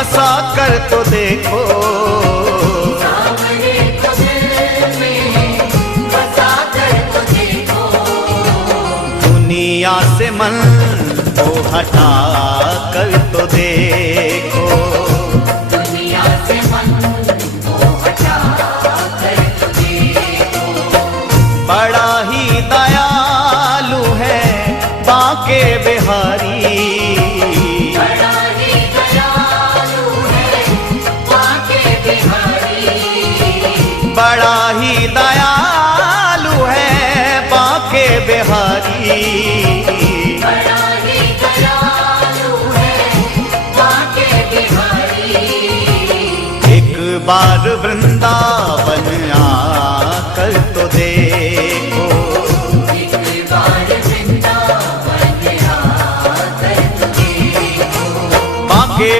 बसा कर तो देखो, सावरे को दिल में बसा कर तो देखो। दुनिया से मन को हटा कर तो देखो, दुनिया से मन को हटा कर तो देखो। बड़ा ही दयालु है बांके बिहारी, बड़ा ही दयालु है बांके बिहारी। बड़ा ही दयालु है बांके बिहारी। बड़ा ही दयालु है बांके बिहारी। एक बार वृंदावन